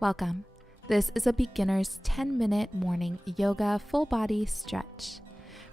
Welcome. This is a beginner's 10-minute morning yoga full body stretch.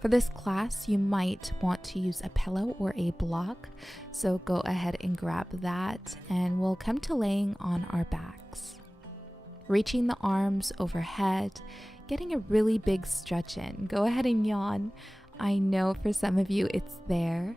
For this class, you might want to use a pillow or a block, so go ahead and grab that and we'll come to laying on our backs. Reaching the arms overhead, getting a really big stretch in. Go ahead and yawn. I know for some of you it's there.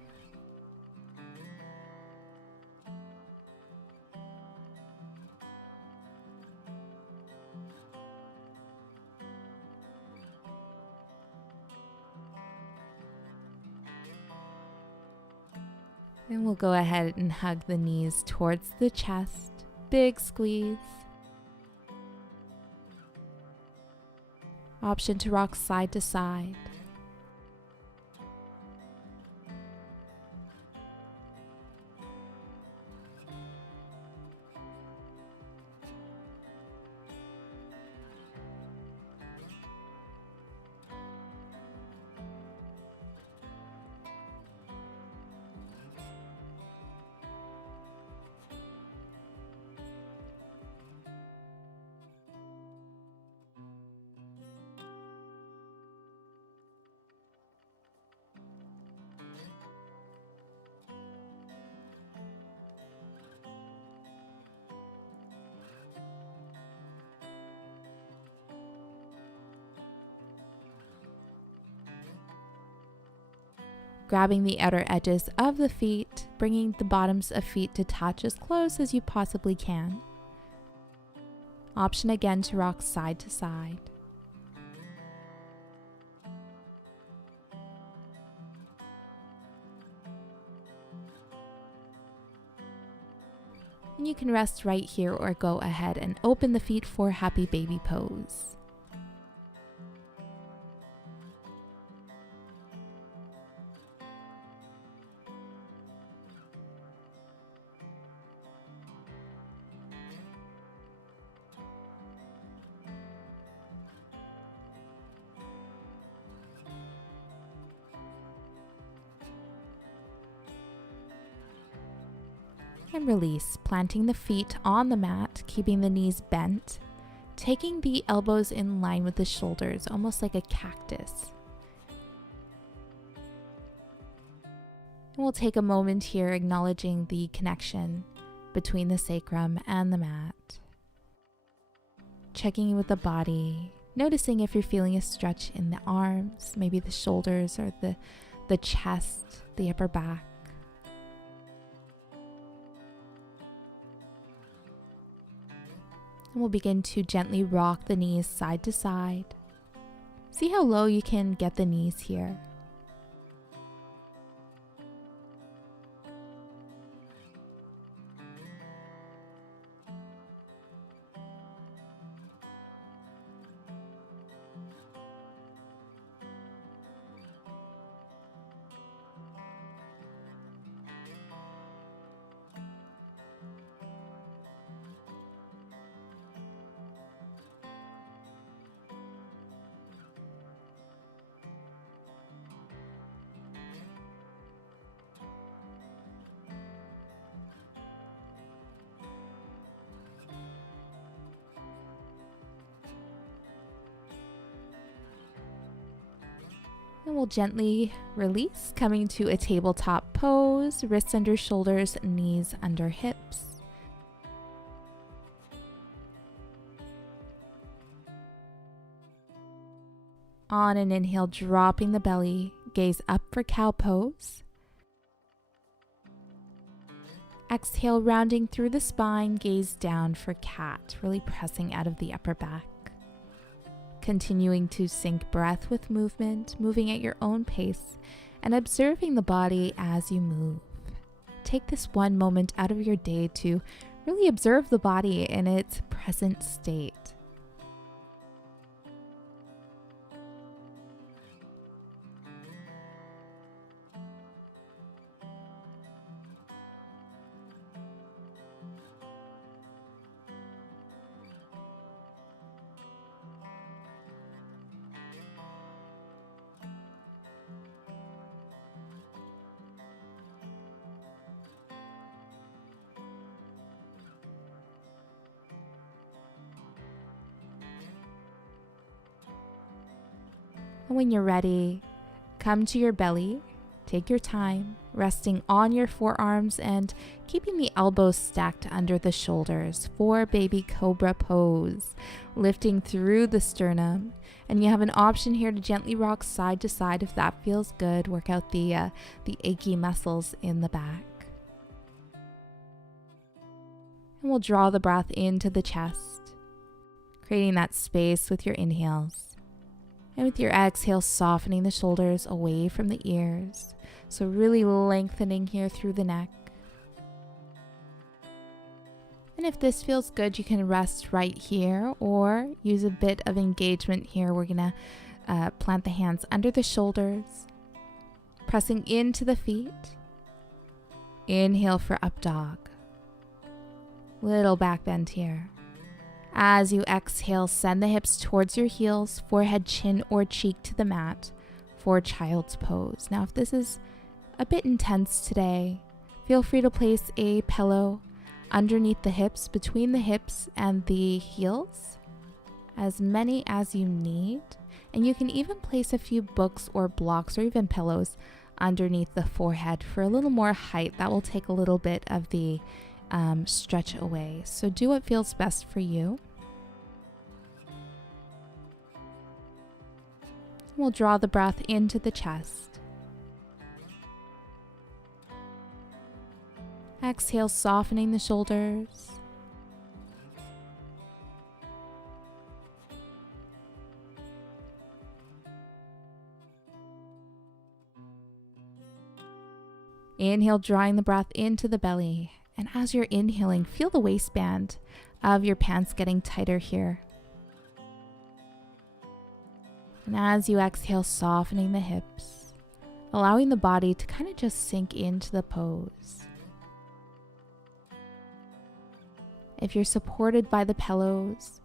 Then we'll go ahead and hug the knees towards the chest. Big squeeze. Option to rock side to side. Grabbing the outer edges of the feet, bringing the bottoms of feet to touch as close as you possibly can. Option again to rock side to side. And you can rest right here or go ahead and open the feet for happy baby pose. And release, planting the feet on the mat, keeping the knees bent, taking the elbows in line with the shoulders, almost like a cactus. And we'll take a moment here acknowledging the connection between the sacrum and the mat. Checking in with the body, noticing if you're feeling a stretch in the arms, maybe the shoulders or the chest, the upper back. And we'll begin to gently rock the knees side to side. See how low you can get the knees here. And we'll gently release, coming to a tabletop pose, wrists under shoulders, knees under hips. On an inhale, dropping the belly, gaze up for cow pose. Exhale, rounding through the spine, gaze down for cat, really pressing out of the upper back. Continuing to sync breath with movement, moving at your own pace, and observing the body as you move. Take this one moment out of your day to really observe the body in its present state. And when you're ready, come to your belly. Take your time, resting on your forearms and keeping the elbows stacked under the shoulders for baby cobra pose, lifting through the sternum. And you have an option here to gently rock side to side if that feels good. Work out the achy muscles in the back. And we'll draw the breath into the chest, creating that space with your inhales. And with your exhale, softening the shoulders away from the ears. So really lengthening here through the neck. And if this feels good, you can rest right here or use a bit of engagement here. We're going to plant the hands under the shoulders, pressing into the feet. Inhale for up dog. Little back bend here. As you exhale, send the hips towards your heels, forehead, chin, or cheek to the mat for child's pose. Now, if this is a bit intense today, feel free to place a pillow underneath the hips, between the hips and the heels, as many as you need. And you can even place a few books or blocks or even pillows underneath the forehead for a little more height. That will take a little bit of the stretch away. So do what feels best for you. We'll draw the breath into the chest. Exhale, softening the shoulders. Inhale, drawing the breath into the belly. And as you're inhaling, feel the waistband of your pants getting tighter here. And as you exhale, softening the hips, allowing the body to kind of just sink into the pose. If you're supported by the pillows,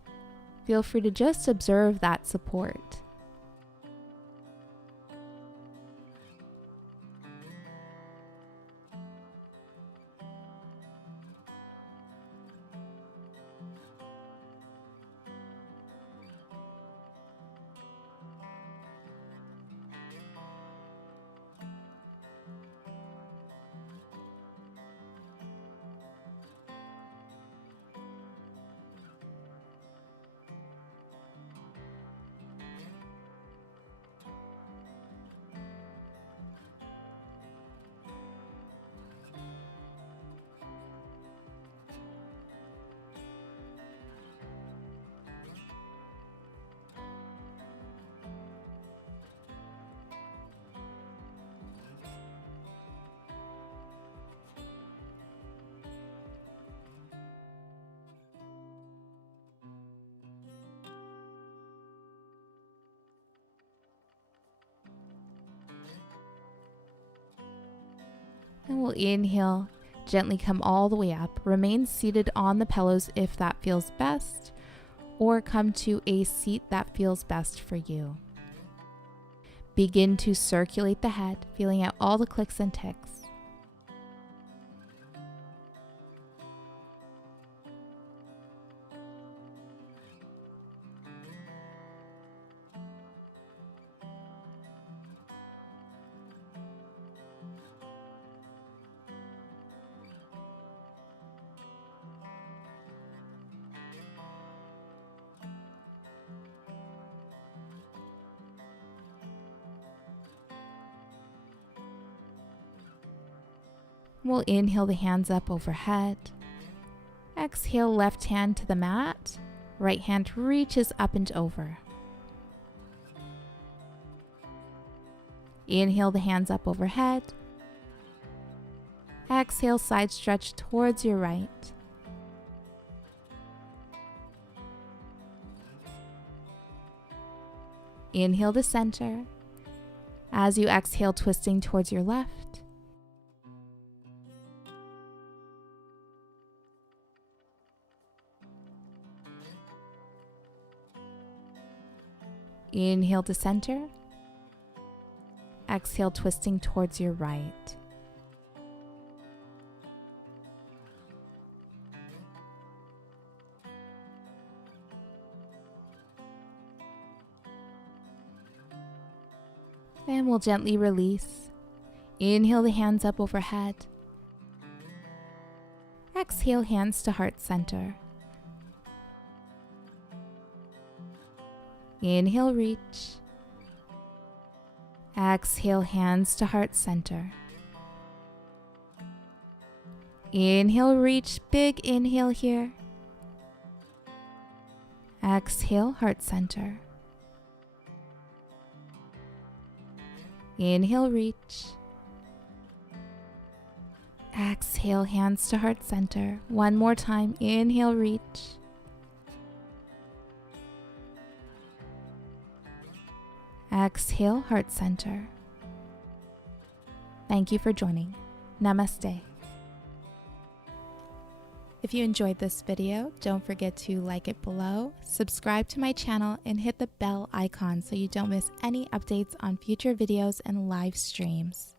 feel free to just observe that support. And we'll inhale, gently come all the way up. Remain seated on the pillows if that feels best, or come to a seat that feels best for you. Begin to circulate the head, feeling out all the clicks and ticks. We'll inhale the hands up overhead. Exhale, left hand to the mat. Right hand reaches up and over. Inhale the hands up overhead. Exhale, side stretch towards your right. Inhale to center. As you exhale, twisting towards your left. Inhale to center. Exhale, twisting towards your right. And we'll gently release. Inhale the hands up overhead. Exhale, hands to heart center. Inhale, reach. Exhale, hands to heart center. Inhale, reach, big inhale here. Exhale, heart center. Inhale, reach. Exhale, hands to heart center. One more time. Inhale, reach. Exhale, heart center. Thank you for joining. Namaste. If you enjoyed this video, don't forget to like it below, subscribe to my channel, and hit the bell icon so you don't miss any updates on future videos and live streams.